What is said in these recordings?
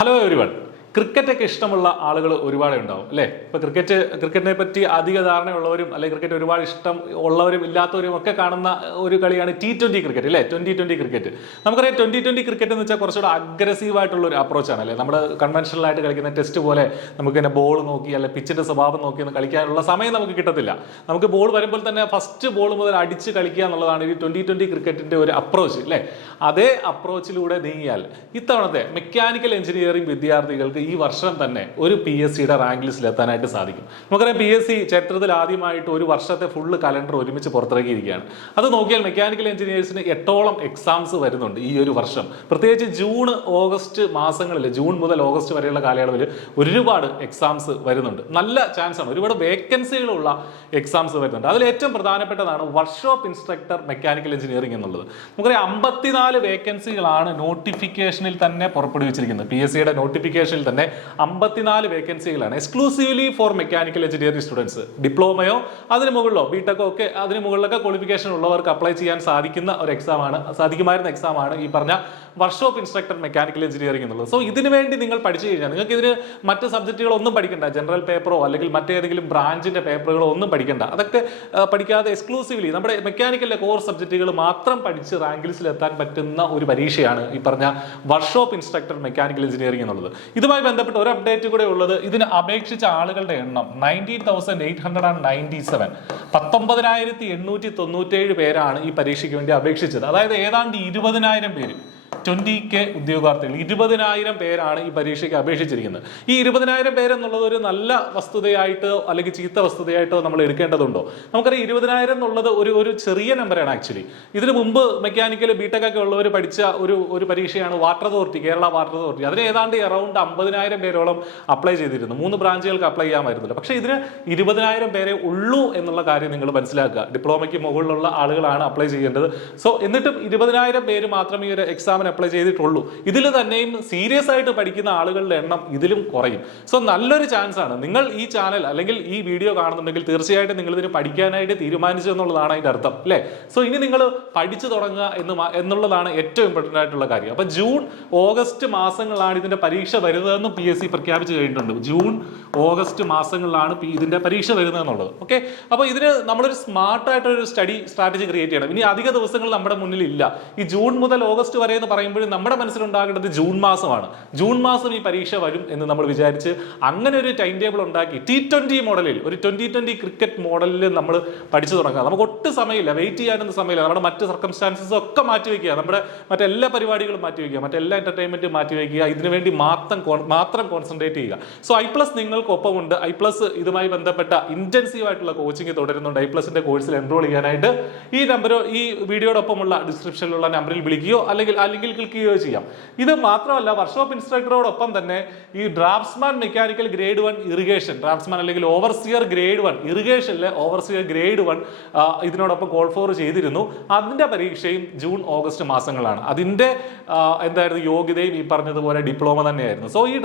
Hello everyone. ക്രിക്കറ്റൊക്കെ ഇഷ്ടമുള്ള ആളുകൾ ഒരുപാട് ഉണ്ടാവും അല്ലേ? ഇപ്പൊ ക്രിക്കറ്റിനെ പറ്റി അധിക ധാരണയുള്ളവരും അല്ലെങ്കിൽ ക്രിക്കറ്റ് ഒരുപാട് ഇഷ്ടം ഉള്ളവരും ഇല്ലാത്തവരും ഒക്കെ കാണുന്ന ഒരു കളിയാണ് T20 ക്രിക്കറ്റ് അല്ലേ? 2020 ക്രിക്കറ്റ്. നമുക്കറിയാം 2020 ക്രിക്കറ്റ് എന്ന് വെച്ചാൽ കുറച്ചുകൂടെ അഗ്രസീവ് ആയിട്ടുള്ള ഒരു അപ്രോച്ചാണ് അല്ലേ? നമ്മൾ കൺവെൻഷണൽ ആയിട്ട് കളിക്കുന്ന ടെസ്റ്റ് പോലെ നമുക്ക് തന്നെ ബോൾ നോക്കി അല്ലെ പിച്ചിന്റെ സ്വഭാവം നോക്കി ഒന്ന് കളിക്കാനുള്ള സമയം നമുക്ക് കിട്ടത്തില്ല. നമുക്ക് ബോൾ വരുമ്പോൾ തന്നെ ഫസ്റ്റ് ബോൾ മുതൽ അടിച്ച് കളിക്കുക എന്നുള്ളതാണ് ഈ 2020 ക്രിക്കറ്റിന്റെ ഒരു അപ്രോച്ച് അല്ലേ? അതേ അപ്രോച്ചിലൂടെ നീങ്ങിയാൽ ഇത്തവണത്തെ മെക്കാനിക്കൽ എഞ്ചിനീയറിംഗ് വിദ്യാർത്ഥികൾക്ക് ഈ വർഷം തന്നെ ഒരു PSCയുടെ റാങ്ക് ലിസ്റ്റിൽ എത്താനായിട്ട് സാധിക്കും. നമുക്കറിയാം PSC ചരിത്രത്തിൽ ആദ്യമായിട്ട് ഒരു വർഷത്തെ ഫുള്ള് കലണ്ടർ ഒരുമിച്ച് പുറത്തിറക്കിയിരിക്കുകയാണ്. അത് നോക്കിയാൽ മെക്കാനിക്കൽ എഞ്ചിനീയേഴ്സിന് 8ഓളം എക്സാംസ് വരുന്നുണ്ട് ഈ ഒരു വർഷം. പ്രത്യേകിച്ച് ജൂൺ ഓഗസ്റ്റ് മാസങ്ങളിൽ, ജൂൺ മുതൽ ഓഗസ്റ്റ് വരെയുള്ള കാലയളവിൽ ഒരുപാട് എക്സാംസ് വരുന്നുണ്ട്. നല്ല ചാൻസ് ആണ്, ഒരുപാട് വേക്കൻസികളുള്ള എക്സാംസ് വരുന്നുണ്ട്. അതിൽ ഏറ്റവും പ്രധാനപ്പെട്ടതാണ് വർക്ക്ഷോപ്പ് ഇൻസ്ട്രക്ടർ മെക്കാനിക്കൽ എഞ്ചിനീയറിംഗ് എന്നുള്ളത്. നമുക്കറിയാം 54 വേക്കൻസികളാണ് നോട്ടിഫിക്കേഷനിൽ തന്നെ പുറപ്പെടുവിച്ചിരിക്കുന്നത്. PSCയുടെ നോട്ടിഫിക്കേഷനിൽ തന്നെ 54 വേക്കൻസികളാണ് exclusively for mechanical engineering students. ഡിപ്ലോമയോ അതിന് മുകളിലോ ബിടെക്കോ ഒക്കെ അതിന് മുകളിലൊക്കെ ക്വാളിഫിക്കേഷൻ ഉള്ളവർക്ക് അപ്ലൈ ചെയ്യാൻ സാധിക്കുന്ന ഒരു സാധിക്കുമായിരുന്ന എക്സാമാണ് ഈ പറഞ്ഞ വർക്ക്ഷോപ്പ് ഇൻസ്ട്രക്ടർ മെക്കാനിക്കൽ എഞ്ചിനീയറിംഗ് എന്നുള്ളത്. സോ ഇതിനു വേണ്ടി നിങ്ങൾ പഠിച്ചു കഴിഞ്ഞാൽ നിങ്ങൾക്ക് ഇതിന് മറ്റ് സബ്ജക്റ്റുകളൊന്നും പഠിക്കണ്ട, ജനറൽ പേപ്പറോ അല്ലെങ്കിൽ മറ്റേതെങ്കിലും ബ്രാഞ്ചിന്റെ പേപ്പറുകളോ ഒന്നും പഠിക്കണ്ട. അതൊക്കെ പഠിക്കാതെ എക്സ്ക്ലൂസീവ്ലി നമ്മുടെ മെക്കാനിക്കലിലെ കോർ സബ്ജക്റ്റുകൾ മാത്രം പഠിച്ച് റാങ്ക് ലിസ്റ്റിൽ എത്താൻ പറ്റുന്ന ഒരു പരീക്ഷയാണ് ഈ പറഞ്ഞ വർക്ക്ഷോപ്പ് ഇൻസ്ട്രക്ടർ മെക്കാനിക്കൽ എഞ്ചിനീയറിംഗ് എന്നുള്ളത്. ഇതുമായി ബന്ധപ്പെട്ട ഒരു അപ്ഡേറ്റ് കൂടെ ഉള്ളത്, ഇതിന് അപേക്ഷിച്ച ആളുകളുടെ എണ്ണം 19,897, 19,897 പേരാണ് ഈ പരീക്ഷയ്ക്ക് വേണ്ടി അപേക്ഷിച്ചത്. അതായത് ഏതാണ്ട് 20,000 പേര്, 20K ഉദ്യോഗാർത്ഥികൾ, 20,000 പേരാണ് ഈ പരീക്ഷയ്ക്ക് അപേക്ഷിച്ചിരിക്കുന്നത്. ഈ 20,000 പേരെന്നുള്ളത് ഒരു നല്ല വസ്തുതയായിട്ടോ അല്ലെങ്കിൽ ചീത്ത വസ്തുതയായിട്ടോ നമ്മൾ എടുക്കേണ്ടതുണ്ടോ? നമുക്കറിയാം 20,000 എന്നുള്ളത് ഒരു ചെറിയ നമ്പറാണ് ആക്ച്വലി. ഇതിനു മുമ്പ് മെക്കാനിക്കൽ ബിടെക് ഒക്കെ ഉള്ളവർ പഠിച്ച ഒരു പരീക്ഷയാണ് water authority, Kerala water authority. അതിന് ഏതാണ്ട് അറൗണ്ട് 50,000 പേരോളം അപ്ലൈ ചെയ്തിരുന്നു. 3 ബ്രാഞ്ചുകൾക്ക് അപ്ലൈ ചെയ്യാമായിരുന്നില്ല. പക്ഷേ ഇതിന് 20,000 പേരെ ഉള്ളൂ എന്നുള്ള കാര്യം നിങ്ങൾ മനസ്സിലാക്കുക. ഡിപ്ലോമയ്ക്ക് മുകളിലുള്ള ആളുകളാണ് അപ്ലൈ ചെയ്യേണ്ടത്. സോ എന്നിട്ടും 20,000 പേര് മാത്രമേ ഈ ഒരു എക്സാമിന് അപ്ലൈ ചെയ്തിട്ടുള്ളൂ. ഇതിൽ തന്നെയും സീരിയസ് ആയിട്ട് പഠിക്കുന്ന ആളുകളുടെ എണ്ണം ഇതിലും കുറയും. സോ നല്ലൊരു ചാൻസ് ആണ്. നിങ്ങൾ ഈ ചാനൽ അല്ലെങ്കിൽ ഈ വീഡിയോ കാണുന്നുണ്ടെങ്കിൽ തീർച്ചയായിട്ടും നിങ്ങൾ ഇതിന് പഠിക്കാനായിട്ട് തീരുമാനിച്ചു എന്നുള്ളതാണ് അതിന്റെ അർത്ഥം അല്ലേ? സോ ഇനി നിങ്ങൾ പഠിച്ചു തുടങ്ങുക എന്നുള്ളതാണ് ഏറ്റവും ഇമ്പോർട്ടൻ്റ് ആയിട്ടുള്ള കാര്യം. അപ്പൊ ജൂൺ ഓഗസ്റ്റ് മാസങ്ങളിലാണ് ഇതിന്റെ പരീക്ഷ വരുന്നതെന്ന് PSC പ്രഖ്യാപിച്ചു കഴിഞ്ഞിട്ടുണ്ട്. ജൂൺ ഓഗസ്റ്റ് മാസങ്ങളിലാണ് ഇതിന്റെ പരീക്ഷ വരുന്നതെന്നുള്ളത്. ഓക്കെ, അപ്പൊ ഇതിന് നമ്മളൊരു സ്മാർട്ടായിട്ടൊരു സ്റ്റഡി സ്ട്രാറ്റജി ക്രിയേറ്റ് ചെയ്യണം. ഇനി അധിക ദിവസങ്ങൾ നമ്മുടെ മുന്നിൽ ഇല്ല. ഈ ജൂൺ മുതൽ ഓഗസ്റ്റ് വരെ എന്ന് പറയുമ്പോഴും നമ്മുടെ മനസ്സിലുണ്ടാകേണ്ടത് ജൂൺ മാസമാണ്. ജൂൺ മാസം ഈ പരീക്ഷ വരും എന്ന് നമ്മൾ വിചാരിച്ച് അങ്ങനെ ഒരു ടൈം ടേബിൾ ഉണ്ടാക്കി T20 മോഡലിൽ, ഒരു 2020 ക്രിക്കറ്റ് മോഡലിൽ നമ്മൾ പഠിച്ചു തുടങ്ങുക. നമുക്ക് ഒട്ടും സമയമില്ല, വെയിറ്റ് ചെയ്യാനൊന്നും സമയമില്ല. നമ്മുടെ മറ്റ് സർക്കംസ്റ്റാൻസസ് ഒക്കെ മാറ്റിവെക്കുക, നമ്മുടെ മറ്റെല്ലാ പരിപാടികളും മാറ്റിവെക്കുക, മറ്റെല്ലാ എന്റർടൈൻമെന്റും മാറ്റിവെക്കുക. ഇതിനു വേണ്ടി മാത്രം കോൺസെൻട്രേറ്റ് ചെയ്യുക. So iPlus നിങ്ങൾക്കൊപ്പമുണ്ട്. iPlus ഇതുമായി ബന്ധപ്പെട്ട ഇന്റൻസീവ് ആയിട്ടുള്ള കോച്ചിങ് തുടരുന്നുണ്ട്. iPlusന്റെ കോഴ്സിൽ എൻറോൾ ചെയ്യാനായിട്ട് ഈ നമ്പർ, ഈ വീഡിയോടൊപ്പമുള്ള ഡിസ്ക്രിപ്ഷനിലുള്ള നമ്പറിൽ വിളിക്കുകയോ അല്ലെങ്കിൽ ക്ലിക്ക് ചെയ്യുകയോ ചെയ്യാം. ഇത് മാത്രമല്ല, വർക്ക്ഷോപ്പ് ഇൻസ്ട്രക്ടറോടൊപ്പം തന്നെ ഈ draughtsman mechanical grade 1 irrigation, draughtsman അല്ലെങ്കിൽ ഓവർസിയർ ഗ്രേഡ് 1 ഇറിഗേഷനിലെ ഓവർസിയർ ഗ്രേഡ് 1 ഇതിനോടൊപ്പം കോൾ ഫോർ ചെയ്തിരുന്നു. അതിന്റെ പരീക്ഷയും ജൂൺ ഓഗസ്റ്റ് മാസങ്ങളാണ്. അതിന്റെ എന്തായിരുന്നു യോഗ്യതയും ഈ പറഞ്ഞതുപോലെ ഡിപ്ലോമ തന്നെയായിരുന്നു. സോ ഈ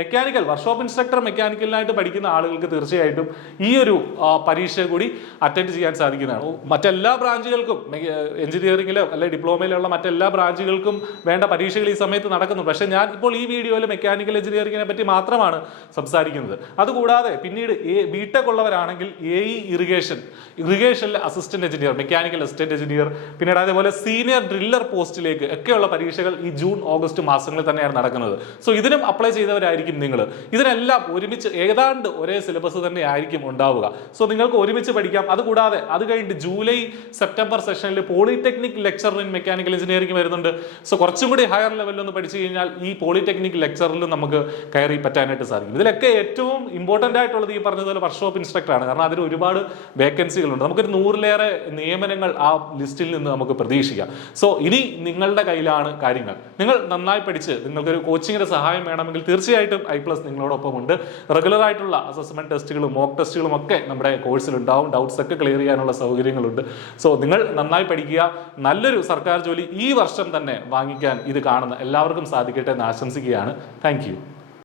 മെക്കാനിക്കൽ വർക്ക്ഷോപ്പ് ഇൻസ്ട്രക്ടർ മെക്കാനിക്കലിനായിട്ട് പഠിക്കുന്ന ആളുകൾക്ക് തീർച്ചയായിട്ടും ഈ ഒരു പരീക്ഷ കൂടി അറ്റൻഡ് ചെയ്യാൻ സാധിക്കുന്നതാണ്. മറ്റെല്ലാ ബ്രാഞ്ചുകൾക്കും എഞ്ചിനീയറിംഗിലോ അല്ലെങ്കിൽ ഡിപ്ലോമയിലുള്ള മറ്റെല്ലാ ബ്രാഞ്ചുകൾക്കും വേണ്ട പരീക്ഷകൾ ഈ സമയത്ത് നടക്കുന്നു. പക്ഷെ ഞാൻ ഇപ്പോൾ ഈ വീഡിയോയിൽ മെക്കാനിക്കൽ എഞ്ചിനീയറിംഗിനെ പറ്റി മാത്രമാണ് സംസാരിക്കുന്നത്. അതുകൂടാതെ പിന്നീട് ബിടെക് ഉള്ളവരാണെങ്കിൽ AE ഇറിഗേഷനിലെ assistant engineer, mechanical assistant engineer, പിന്നീട് അതേപോലെ സീനിയർ ഡ്രില്ലർ പോസ്റ്റിലേക്ക് ഒക്കെയുള്ള പരീക്ഷകൾ ഈ ജൂൺ ഓഗസ്റ്റ് മാസങ്ങളിൽ തന്നെയാണ് നടക്കുന്നത്. സോ ഇതിനും അപ്ലൈ ചെയ്തവരായിരിക്കും നിങ്ങൾ. ഇതിനെല്ലാം ഒരുമിച്ച് ഏതാണ്ട് ഒരേ സിലബസ് തന്നെ ആയിരിക്കും ഉണ്ടാവുക. സോ നിങ്ങൾക്ക് ഒരുമിച്ച് പഠിക്കാം. അതുകൂടാതെ അത് കഴിഞ്ഞിട്ട് ജൂലൈ സെപ്റ്റംബർ സെഷനിൽ polytechnic lecture in mechanical engineering വരുന്നുണ്ട്. സോ കുറച്ചും കൂടി ഹയർ ലെവലിൽ ഒന്ന് പഠിച്ചു കഴിഞ്ഞാൽ ഈ പോളിടെക്നിക് ലെക്ചറിൽ നമുക്ക് കയറി പറ്റാനായിട്ട് സാധിക്കും. ഇതിലൊക്കെ ഏറ്റവും ഇമ്പോർട്ടൻ്റ് ആയിട്ടുള്ളത് ഈ പറഞ്ഞതുപോലെ വർക്ക്ഷോപ്പ് ഇൻസ്ട്രക്ടർ ആണ്. കാരണം അതിന് ഒരുപാട് വേക്കൻസികളുണ്ട്. നമുക്കൊരു 100-ലേറെ നിയമനങ്ങൾ ആ ലിസ്റ്റിൽ നിന്ന് നമുക്ക് പ്രതീക്ഷിക്കാം. സോ ഇനി നിങ്ങളുടെ കയ്യിലാണ് കാര്യങ്ങൾ. നിങ്ങൾ നന്നായി പഠിച്ച് നിങ്ങൾക്കൊരു കോച്ചിങ്ങിന്റെ സഹായം വേണമെങ്കിൽ തീർച്ചയായിട്ടും iPlus നിങ്ങളോടൊപ്പം ഉണ്ട്. റെഗുലർ ആയിട്ടുള്ള അസസ്മെന്റ് ടെസ്റ്റുകളും മോക്ക് ടെസ്റ്റുകളും ഒക്കെ നമ്മുടെ കോഴ്സിൽ ഉണ്ടാവും. ഡൗട്ട്സ് ഒക്കെ ക്ലിയർ ചെയ്യാനുള്ള സൗകര്യങ്ങളുണ്ട്. സോ നിങ്ങൾ നന്നായി പഠിക്കുക. നല്ലൊരു സർക്കാർ ജോലി ഈ വർഷം തന്നെ വാങ്ങിക്കാൻ ഇത് കാണുന്ന എല്ലാവർക്കും സാധിക്കട്ടെ എന്ന് ആശംസിക്കുകയാണ്. Thank you.